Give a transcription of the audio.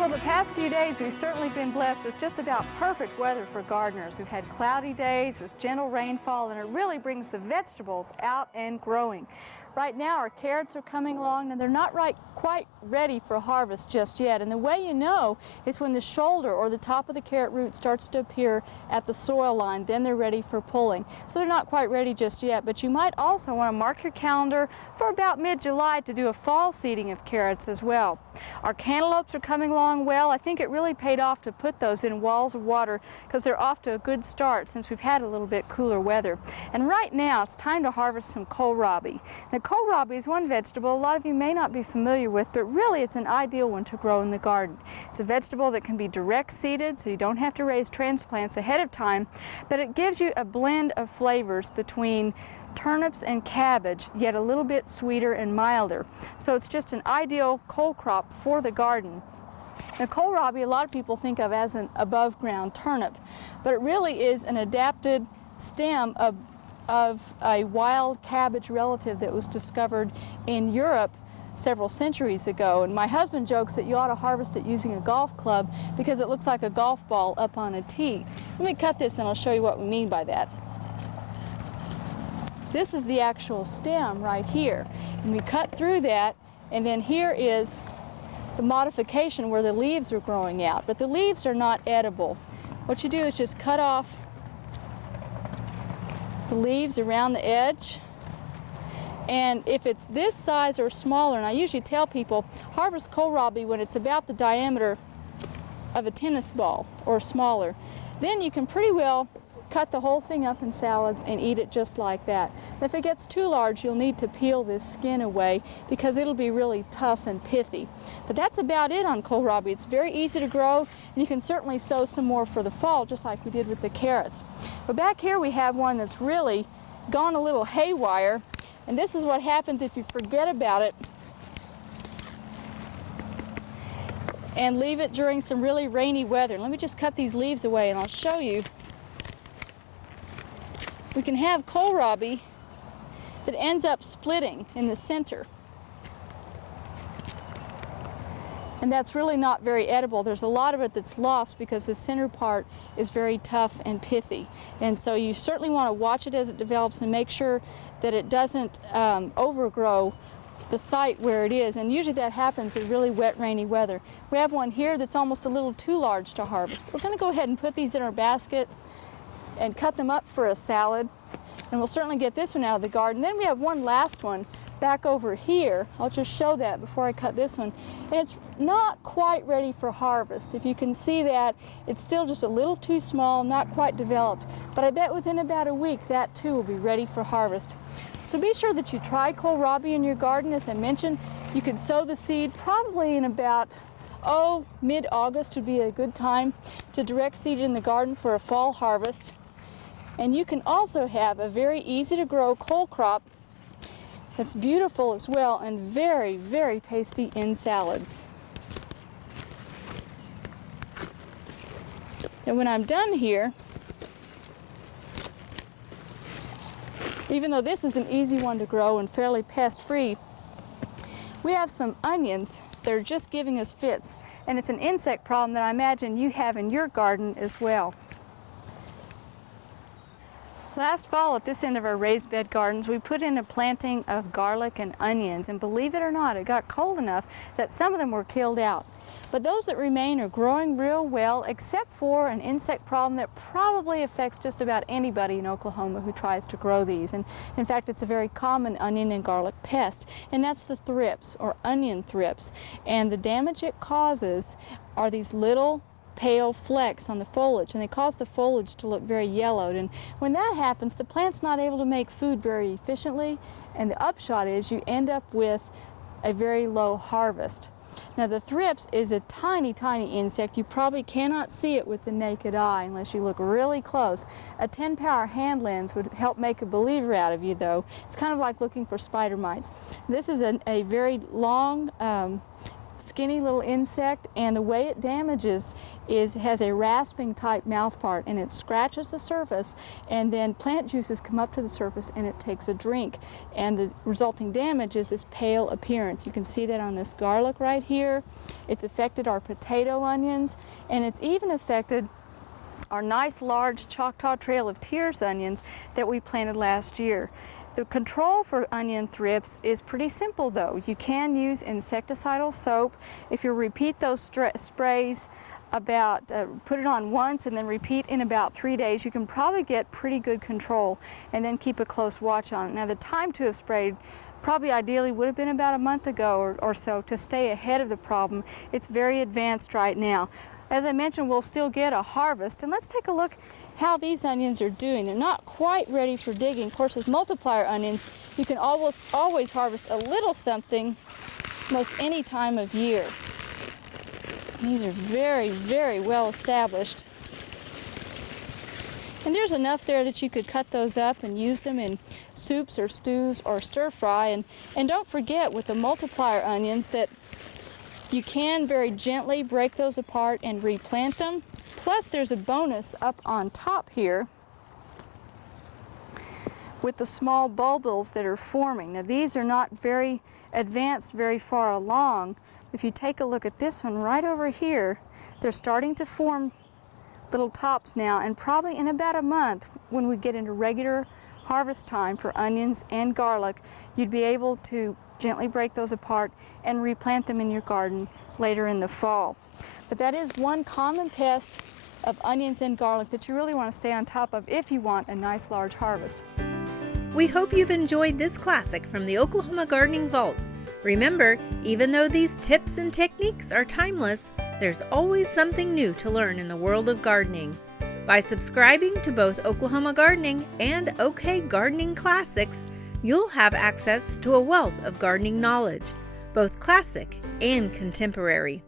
Well, the past few days we've certainly been blessed with just about perfect weather for gardeners. We've had cloudy days with gentle rainfall, and it really brings the vegetables out and growing. Right now our carrots are coming along, and they're not quite ready for harvest just yet. And the way you know is when the shoulder or the top of the carrot root starts to appear at the soil line, then they're ready for pulling. So they're not quite ready just yet, but you might also want to mark your calendar for about mid-July to do a fall seeding of carrots as well. Our cantaloupes are coming along well. I think it really paid off to put those in walls of water because they're off to a good start since we've had a little bit cooler weather. And right now it's time to harvest some kohlrabi. Now, kohlrabi is one vegetable a lot of you may not be familiar with, but really it's an ideal one to grow in the garden. It's a vegetable that can be direct seeded, so you don't have to raise transplants ahead of time, but it gives you a blend of flavors between turnips and cabbage, yet a little bit sweeter and milder. So it's just an ideal cole crop for the garden. Now, kohlrabi a lot of people think of as an above ground turnip, but it really is an adapted stem of a wild cabbage relative that was discovered in Europe several centuries ago. And my husband jokes that you ought to harvest it using a golf club because it looks like a golf ball up on a tee. Let me cut this and I'll show you what we mean by that. This is the actual stem right here, and we cut through that, and then here is the modification where the leaves are growing out, but the leaves are not edible. What you do is just cut off the leaves around the edge, and if it's this size or smaller, and I usually tell people harvest kohlrabi when it's about the diameter of a tennis ball or smaller, then you can pretty well cut the whole thing up in salads and eat it just like that. If it gets too large, you'll need to peel this skin away because it'll be really tough and pithy. But that's about it on kohlrabi. It's very easy to grow, and you can certainly sow some more for the fall, just like we did with the carrots. But back here we have one that's really gone a little haywire, and this is what happens if you forget about it and leave it during some really rainy weather. Let me just cut these leaves away and I'll show you. We can have kohlrabi that ends up splitting in the center. And that's really not very edible. There's a lot of it that's lost because the center part is very tough and pithy. And so you certainly want to watch it as it develops and make sure that it doesn't overgrow the site where it is. And usually that happens in really wet, rainy weather. We have one here that's almost a little too large to harvest. We're going to go ahead and put these in our basket and cut them up for a salad, and we'll certainly get this one out of the garden. Then we have one last one back over here. I'll just show that before I cut this one. And it's not quite ready for harvest. If you can see that, it's still just a little too small, not quite developed. But I bet within about a week that too will be ready for harvest. So be sure that you try kohlrabi in your garden. As I mentioned, you can sow the seed probably in about mid-August would be a good time to direct seed in the garden for a fall harvest. And you can also have a very easy to grow cole crop that's beautiful as well and very, very tasty in salads. And when I'm done here, even though this is an easy one to grow and fairly pest-free, we have some onions that are just giving us fits, and it's an insect problem that I imagine you have in your garden as well. Last fall at this end of our raised bed gardens, we put in a planting of garlic and onions, and believe it or not, it got cold enough that some of them were killed out. But those that remain are growing real well, except for an insect problem that probably affects just about anybody in Oklahoma who tries to grow these. And in fact, it's a very common onion and garlic pest, and that's the thrips or onion thrips. And the damage it causes are these little pale flecks on the foliage, and they cause the foliage to look very yellowed. And when that happens, the plant's not able to make food very efficiently, and the upshot is you end up with a very low harvest. Now, the thrips is a tiny, tiny insect. You probably cannot see it with the naked eye unless you look really close. A 10-power hand lens would help make a believer out of you, though. It's kind of like looking for spider mites. This is a very long, skinny little insect, and the way it damages is it has a rasping type mouth part, and it scratches the surface, and then plant juices come up to the surface and it takes a drink, and the resulting damage is this pale appearance. You can see that on this garlic right here. It's affected our potato onions, and it's even affected our nice large Choctaw Trail of Tears onions that we planted last year. The control for onion thrips is pretty simple though. You can use insecticidal soap. If you repeat those sprays put it on once and then repeat in about 3 days, you can probably get pretty good control, and then keep a close watch on it. Now the time to have sprayed probably ideally would have been about a month ago or so to stay ahead of the problem. It's very advanced right now. As I mentioned, we'll still get a harvest, and let's take a look how these onions are doing. They're not quite ready for digging. Of course, with multiplier onions, you can almost always harvest a little something most any time of year. These are very, very well established. And there's enough there that you could cut those up and use them in soups or stews or stir fry. And don't forget with the multiplier onions that you can very gently break those apart and replant them. Plus there's a bonus up on top here with the small bulbils that are forming. Now these are not very advanced, very far along. If you take a look at this one right over here, they're starting to form little tops now, and probably in about a month when we get into regular harvest time for onions and garlic, you'd be able to gently break those apart and replant them in your garden later in the fall. But that is one common pest of onions and garlic that you really want to stay on top of if you want a nice large harvest. We hope you've enjoyed this classic from the Oklahoma Gardening Vault. Remember, even though these tips and techniques are timeless, there's always something new to learn in the world of gardening. By subscribing to both Oklahoma Gardening and OK Gardening Classics, you'll have access to a wealth of gardening knowledge, both classic and contemporary.